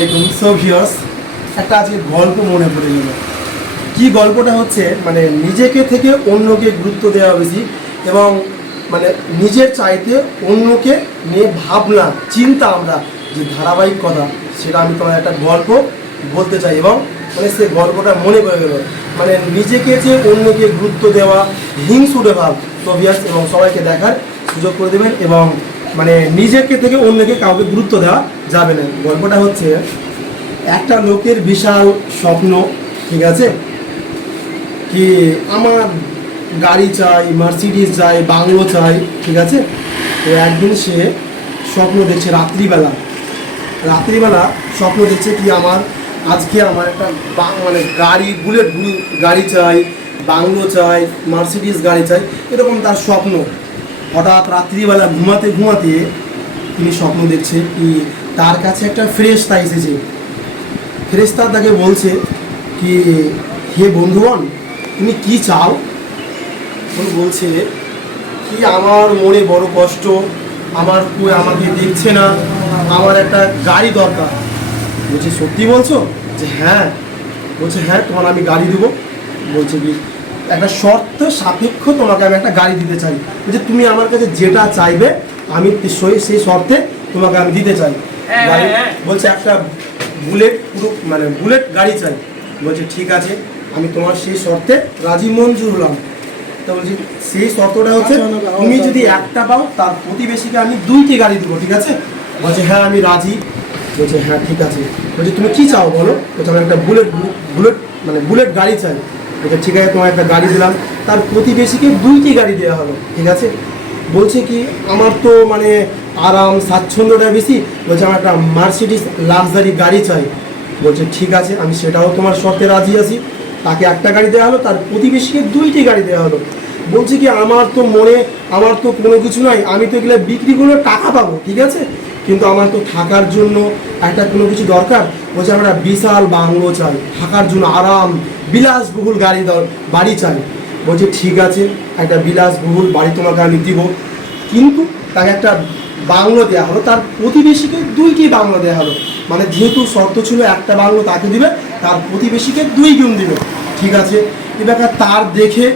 আলাইকুম। So viewers, একটা আজকে গল্প মনে পড়ে গেল। কি গল্পটা হচ্ছে, মানে নিজেকে থেকে অন্যকে গুরুত্ব দেওয়া বেশি এবং মানে নিজের চাইতে অন্যকে নিয়ে ভাবনা চিন্তা আমরা যে ধারাবাহিকতা, সেটা আমি তোমার একটা গল্প বলতে চাই এবং মানে সে গল্পটা মনে পড়ে গেল। মানে নিজেকে যে অন্যকে গুরুত্ব দেওয়া হিংসুটে ভাব। তো ভিউয়ার্স, এবং সবাইকে দেখার সুযোগ করে দেবেন এবং মানে নিজেকে থেকে অন্যকে কাউকে গুরুত্ব দেওয়া যাবে না। গল্পটা হচ্ছে, একটা লোকের বিশাল স্বপ্ন, ঠিক আছে, কি আমার গাড়ি চাই, মার্সিডিজ চাই, বাংলো চাই, ঠিক আছে। তো একদিন সে স্বপ্ন দেখছে রাত্রিবেলা স্বপ্ন দেখছে কি আজকে আমার একটা মানে গাড়ি, বুলেট গাড়ি চাই, বাংলো চাই, মার্সিডিজ গাড়ি চাই, এরকম তার স্বপ্ন। হঠাৎ রাত্রিবেলা ঘুমাতে তিনি স্বপ্ন দেখছে কি তার কাছে একটা ফেরেশতা এসেছে। ফেরেশতা তাকে বলছে কি, হে বন্ধুগণ, তুমি কি চাও? বলছে কি, আমার মনে বড় কষ্ট, আমাকে দেখছে না, আমার একটা গাড়ি দরকার। বলছে সত্যি বলছো? যে হ্যাঁ। বলছে হ্যাঁ, তোমার আমি গাড়ি দেবো। বলছে কি, একটা শর্ত সাপেক্ষ তোমাকে আমি একটা গাড়ি দিতে চাই। বলছে তুমি আমার কাছে যেটা চাইবে আমি সেই শর্তে তোমাকে আমি দিতে চাই গাড়ি। বলছে একটা বুলেট গাড়ি চাই। বলছে ঠিক আছে, আমি তোমার সেই শর্তে রাজি মঞ্জুর হলাম। তো বলছি সেই শর্তটা হচ্ছে, তুমি যদি একটা পাও তার প্রতিবেশীকে আমি 2টি গাড়ি দেবো, ঠিক আছে? বলছে হ্যাঁ, আমি রাজি। বলছে হ্যাঁ ঠিক আছে। বলছে তুমি কি চাও বলো? বলছে আমি একটা বুলেট গাড়ি চাই। বলছে ঠিক আছে, তোমার একটা গাড়ি দিলাম, তার প্রতিবেশীকে 2টি গাড়ি দেওয়া হলো, ঠিক আছে। বলছে কি, আমার তো মানে আরাম স্বাচ্ছন্দ্যটা বেশি। বলছে আমার একটা মার্সিডিজ লাক্সারি গাড়ি চাই। বলছে ঠিক আছে, আমি সেটাও তোমার শর্তে রাজি আছি। তাকে একটা গাড়ি দেওয়া হলো, তার প্রতিবেশীকে 2টি গাড়ি দেওয়া হলো। বলছে কি, আমার তো কোনো কিছু নাই, আমি তো এগুলো বিক্রি করে টাকা পাবো, ঠিক আছে, কিন্তু আমার তো থাকার জন্য একটা কোনো কিছু দরকার। বলছে আমরা বিশাল বাংলো চাই, থাকার জন্য আরাম বিলাসবহুল বাড়ি চাই। বলছে ঠিক আছে, একটা বিলাসবহুল বাড়ি তোমাকে আমি দিব, কিন্তু তাকে একটা বাংলো দেওয়া হলো, তার প্রতিবেশীকে 2টি বাংলো দেওয়া হলো। মানে যেহেতু শর্ত ছিল একটা বাংলো তাকে দিবে, তার প্রতিবেশীকে 2 গুণ দিবে, ঠিক আছে। এবার তার দেখে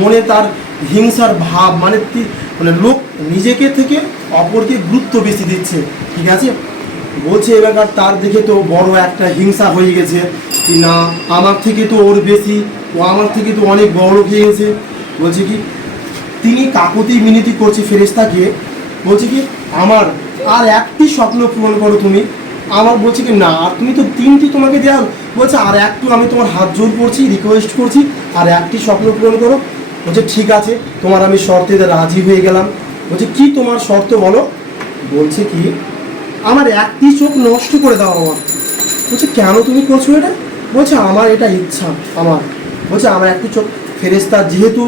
মনে তার হিংসার ভাব, মানে লোক নিজেকে থেকে অপরকে গুরুত্ব বেশি দিচ্ছে, ঠিক আছে। বলছে এবার তার দেখে তো বড় একটা হিংসা হয়ে গেছে কি, না আমার থেকে তো ওর বেশি, ও আমার থেকে তো অনেক বড় হয়ে গেছে। বলছে কি, তিনি কাকুতি মিনতি করছে ফেরেশতাকে। বলছে কি, আমার আর একটি স্বপ্ন পূরণ করো তুমি। আমার বলছে কি, না আর তুমি তো 3টি তোমাকে দেওয়া। বলছে আর একটু আমি তোমার হাত জোর করছি, রিকোয়েস্ট করছি, আর একটি স্বপ্ন পূরণ করো। বলছে ঠিক আছে, তোমার আমি শর্তে রাজি হয়ে গেলাম। বলছে কি তোমার শর্ত বলো? বলছে কি, আমার একটি চোখ নষ্ট করে দাও আমার। বলছে কেন তুমি করছো এটা? বলছে আমার এটা ইচ্ছা আমার। বলছে আমার একটি চোখ। ফেরেশতা যেহেতু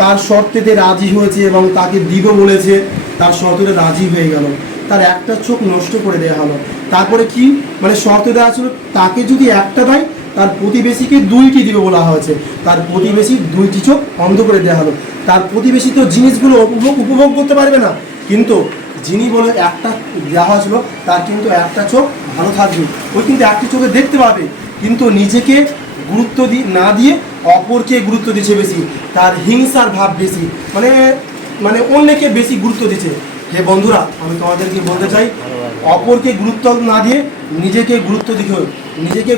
তার শর্তেতে রাজি হয়েছে এবং তাকে দিব বলেছে, তার শর্তে রাজি হয়ে গেল, তার একটা চোখ নষ্ট করে দেওয়া হলো। তারপরে কি, মানে শর্ত দেওয়া ছিল তাকে যদি একটা দেয় তার প্রতিবেশীকে 2টি দিবে বলা হয়েছে, তার প্রতিবেশী 2টি চোখ অন্ধ করে দেওয়া হলো। তার প্রতিবেশী তো জিনিসগুলো উপভোগ করতে পারবে না, কিন্তু যিনি বলে একটা দেওয়া হয়েছিল তার কিন্তু একটা চোখ ভালো থাকবে, ওই কিন্তু একটি চোখে দেখতে পাবে, কিন্তু নিজেকে গুরুত্ব না দিয়ে অপরকে গুরুত্ব দিচ্ছে বেশি, তার হিংসার ভাব বেশি, মানে অন্যকে বেশি গুরুত্ব দিচ্ছে। হে বন্ধুরা, আমি তোমাদেরকে বলতে চাই, অপরকে গুরুত্ব না দিয়ে নিজেকে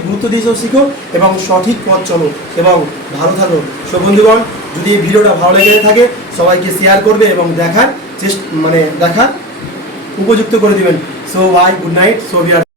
গুরুত্ব দিতেও শিখো এবং সঠিক পথ চলো এবং ভালো থাকো। সো বন্ধুগণ, যদি এই ভিডিওটা ভালো লেগে থাকে সবাইকে শেয়ার করবে এবং দেখার উপযুক্ত করে দিবেন। So bye, good night. So